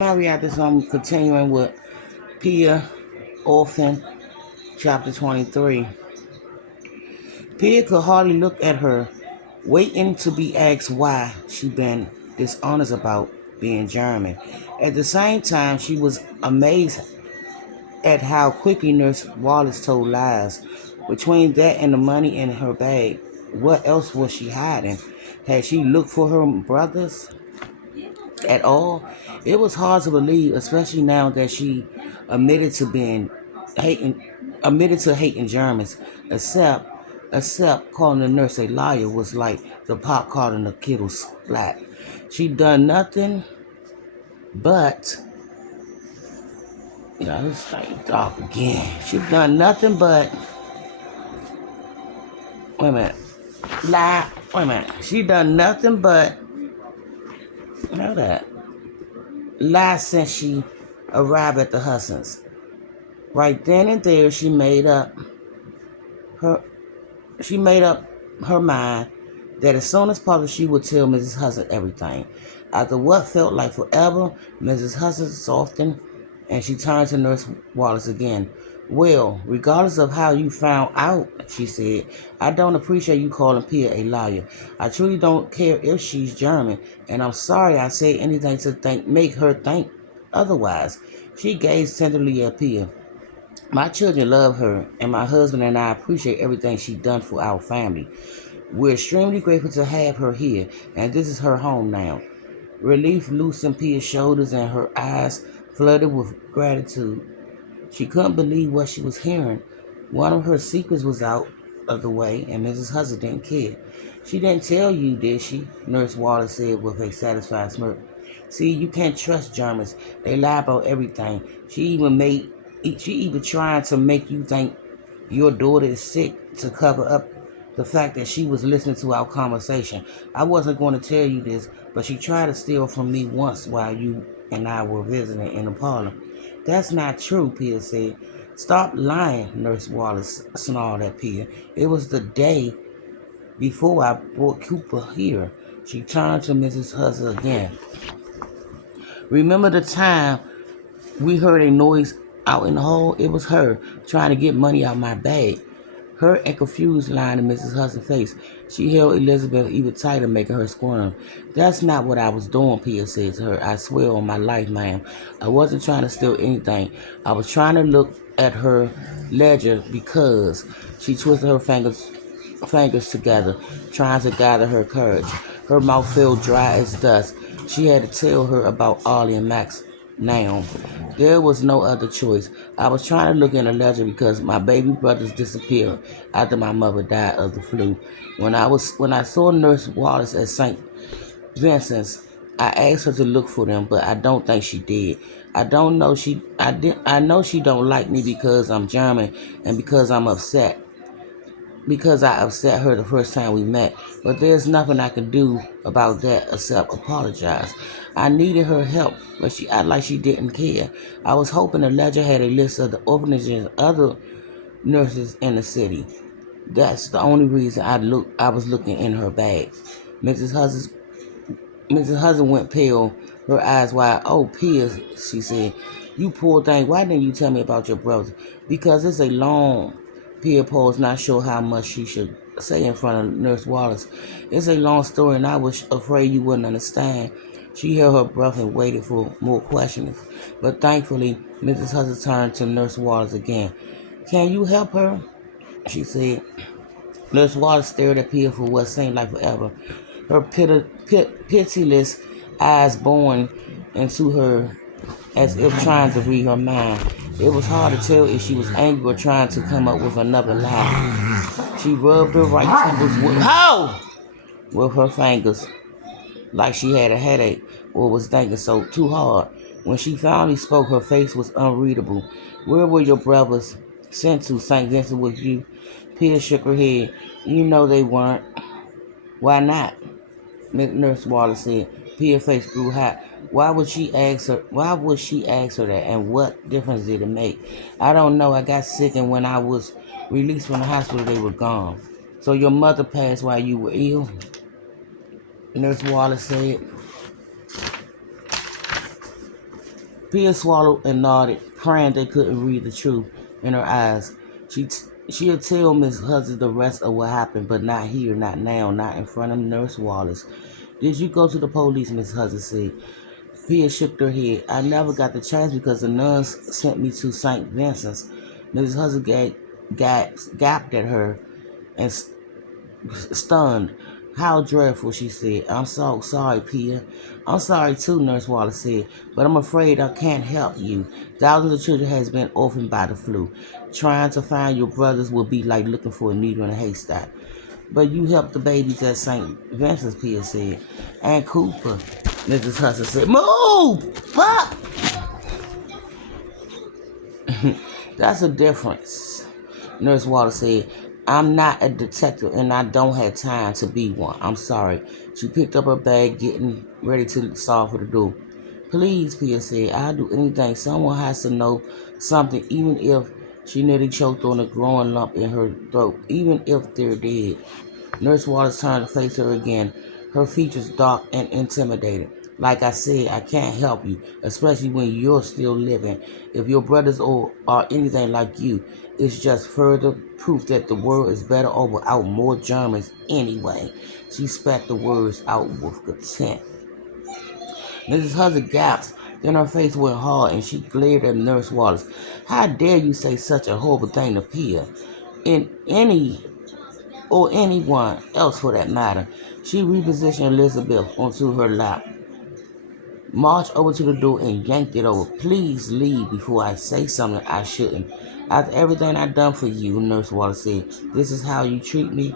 Now we at this continuing with Pia, Orphan Chapter 23. Pia could hardly look at her, waiting to be asked why she'd been dishonest about being German. At the same time, she was amazed at how quickly Nurse Wallace told lies. Between that and the money in her bag, what else was she hiding? Had she looked for her brothers at all? It was hard to believe, especially now that she admitted to being hating, admitted to hating Germans. Except, except calling the nurse a liar was like the pop calling the kiddo splat. She done nothing but, this thing dark again. She done nothing but, wait a minute, lie. Wait a minute. She done nothing but, know that, lie since she arrived at the Hudsons. Right then and there, her she made up her mind that as soon as possible she would tell Mrs. Hudson everything. After what felt like forever, Mrs. Hudson softened and she turned to Nurse Wallace again. Well, regardless of how you found out, she said, I don't appreciate you calling Pia a liar. I truly don't care if she's German, and I'm sorry I said anything to make her think otherwise. She gazed tenderly at Pia. My children love her, and my husband and I appreciate everything she's done for our family. We're extremely grateful to have her here, and this is her home now. Relief loosened Pia's shoulders, and her eyes flooded with gratitude. She couldn't believe what she was hearing. One of her secrets was out of the way, and Mrs. Hudson didn't care. She didn't tell you, did she? Nurse Wallace said with a satisfied smirk. See, you can't trust Germans. They lie about everything. She even tried to make you think your daughter is sick to cover up the fact that she was listening to our conversation. I wasn't going to tell you this, but she tried to steal from me once while you and I were visiting in the parlor. That's not true, Pia said. Stop lying, Nurse Wallace snarled at Pia. It was the day before I brought Cooper here. She turned to Mrs. Hudson again. Remember the time we heard a noise out in the hall? It was her trying to get money out of my bag. Hurt and confused line in Mrs. Hudson's face. She held Elizabeth even tighter, making her squirm. That's not what I was doing, Pia said to her. I swear on my life, ma'am. I wasn't trying to steal anything. I was trying to look at her ledger because she twisted her fingers together, trying to gather her courage. Her mouth felt dry as dust. She had to tell her about Ollie and Max now. There was no other choice. I was trying to look in the ledger because my baby brothers disappeared after my mother died of the flu. When I saw Nurse Wallace at St. Vincent's, I asked her to look for them, but I don't think she did. I know she don't like me because I'm German and because I upset her the first time we met, but there's nothing I can do about that except apologize. I needed her help, but she acted like she didn't care. I was hoping the ledger had a list of the orphanages and other nurses in the city. That's the only reason I was looking in her bag. Mrs. Hudson, Mrs. Hudson went pale, her eyes wide. Oh, Pia, she said, you poor thing, why didn't you tell me about your brother? Because it's a long. Pia paused, not sure how much she should say in front of Nurse Wallace. It's a long story, and I was afraid you wouldn't understand. She held her breath and waited for more questions. But thankfully, Mrs. Hudson turned to Nurse Wallace again. Can you help her? She said. Nurse Wallace stared at Pia for what seemed like forever. Her pitiless eyes boring into her as if trying to read her mind. It was hard to tell if she was angry or trying to come up with another lie. She rubbed her right temples with her fingers like she had a headache or was thinking so too hard. When she finally spoke, her face was unreadable. Where were your brothers sent to? St. Vincent with you? Pia shook her head. You know they weren't. Why not? Nurse Wallace said. Pia's face grew hot. Why would she ask her that? And what difference did it make? I don't know. I got sick, and when I was released from the hospital, they were gone. So your mother passed while you were ill? Nurse Wallace said. Pia swallowed and nodded, praying they couldn't read the truth in her eyes. She'll tell Miss Hudson the rest of what happened, but not here, not now, not in front of Nurse Wallace. Did you go to the police? Miss Hudson said. Pia shook her head. I never got the chance because the nuns sent me to St. Vincent's. Mrs. Hudson gaped at her and stunned. How dreadful, she said. I'm so sorry, Pia. I'm sorry too, Nurse Wallace said, but I'm afraid I can't help you. Thousands of children has been orphaned by the flu. Trying to find your brothers will be like looking for a needle in a haystack. But you helped the babies at St. Vincent's, Pia said. And Cooper, Mrs. Hudson said. Move! Pop! That's a difference, Nurse Wallace said. I'm not a detective and I don't have time to be one. I'm sorry. She picked up her bag, getting ready to start for the door. Please, Pia said, I'll do anything. Someone has to know something, even if she nearly choked on a growing lump in her throat, even if they're dead. Nurse Waters turned to face her again, her features dark and intimidated. Like I said, I can't help you, especially when you're still living. If your brothers are anything like you, it's just further proof that the world is better off without more Germans anyway. She spat the words out with contempt. Mrs. Hudson gasped. Then her face went hard and she glared at Nurse Wallace. How dare you say such a horrible thing to Pia? In any or anyone else for that matter. She repositioned Elizabeth onto her lap, marched over to the door and yanked it over. Please leave before I say something I shouldn't. After everything I've done for you, Nurse Wallace said, this is how you treat me?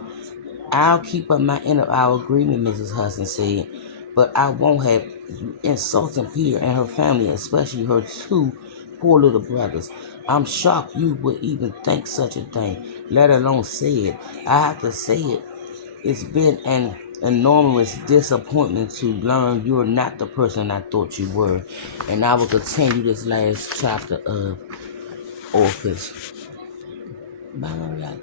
I'll keep up my end of our agreement, Mrs. Hudson said, but I won't have you insulting Peter and her family, especially her two poor little brothers. I'm shocked you would even think such a thing, let alone say it. I have to say it. It's been an enormous disappointment to learn you're not the person I thought you were. And I will continue this last chapter of Orphan. Bye, my